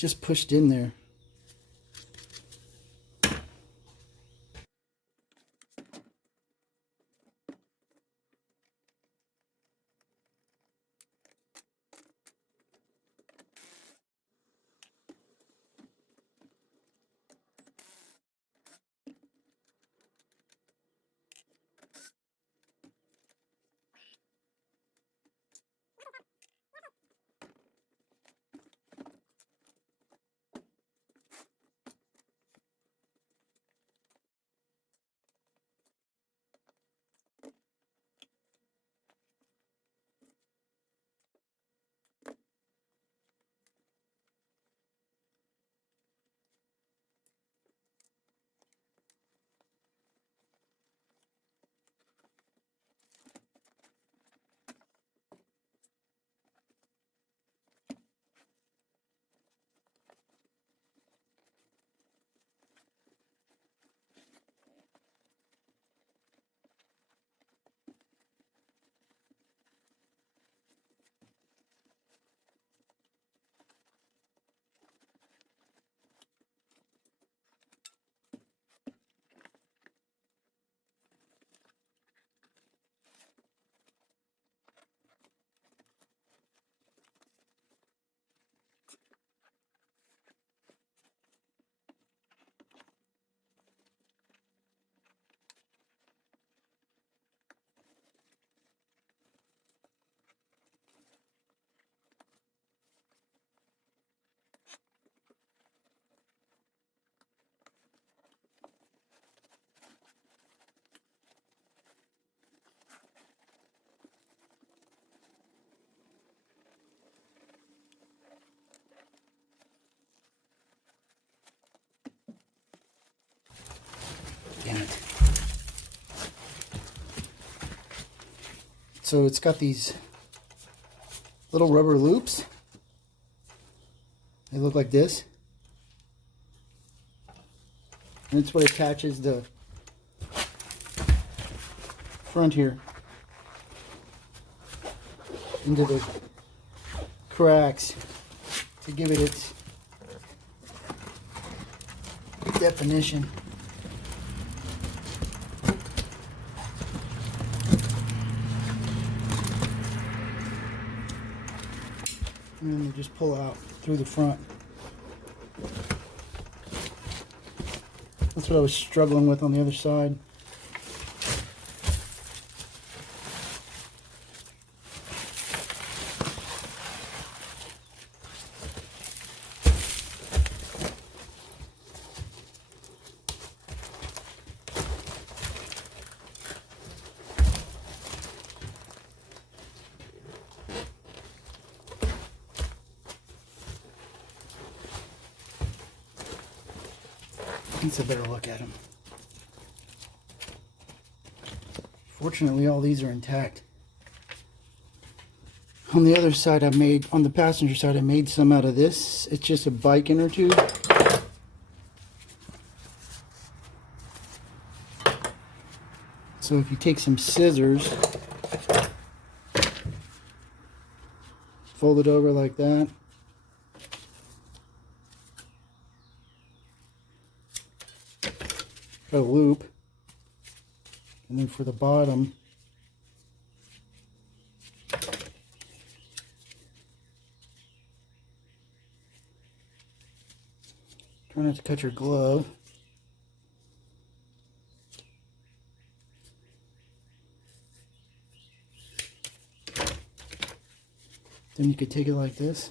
just pushed in there. Damn it. So it's got these little rubber loops. They look like this. And it's what attaches the front here into the cracks to give it its definition. And then they just pull out through the front. That's what I was struggling with on the other side. Let's a better look at them. Fortunately, all these are intact. On the other side, on the passenger side, I made some out of this. It's just a bike inner tube. So if you take some scissors, fold it over like that. Got a loop, and then for the bottom, try not to cut your glove. Then you could take it like this.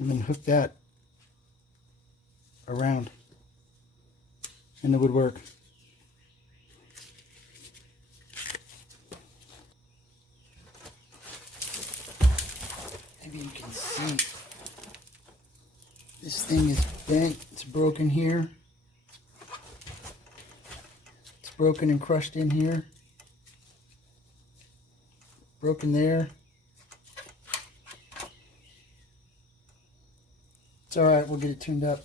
And then hook that around, and it would work. Maybe you can see this thing is bent. It's broken here. It's broken and crushed in here. Broken there. It's alright, we'll get it tuned up.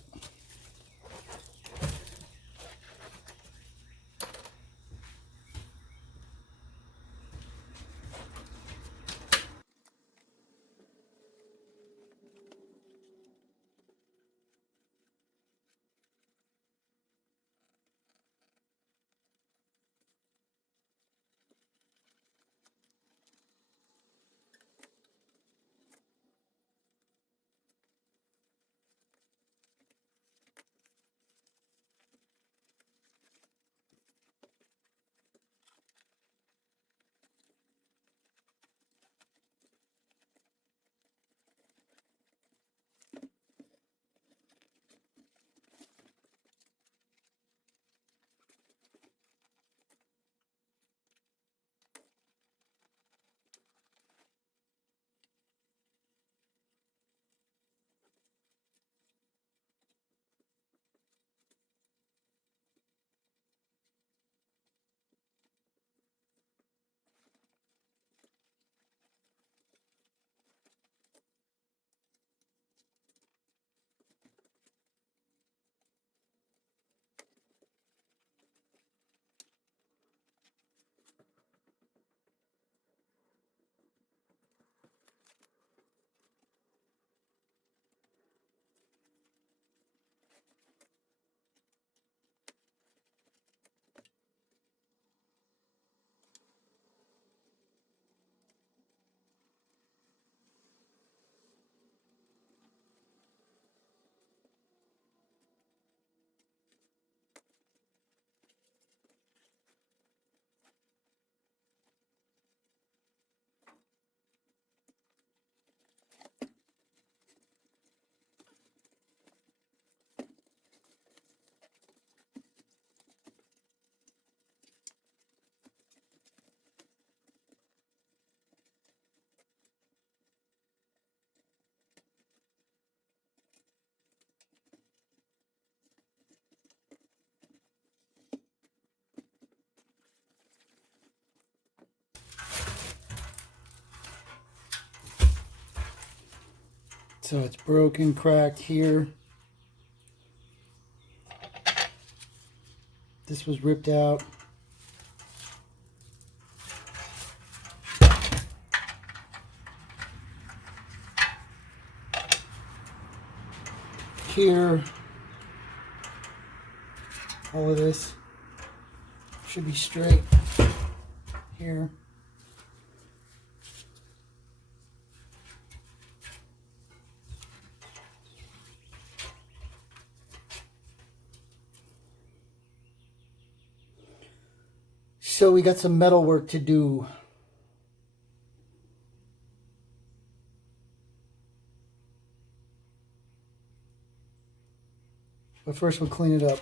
So it's broken, cracked here. This was ripped out. Here, all of this should be straight here. So we got some metal work to do. But first we'll clean it up.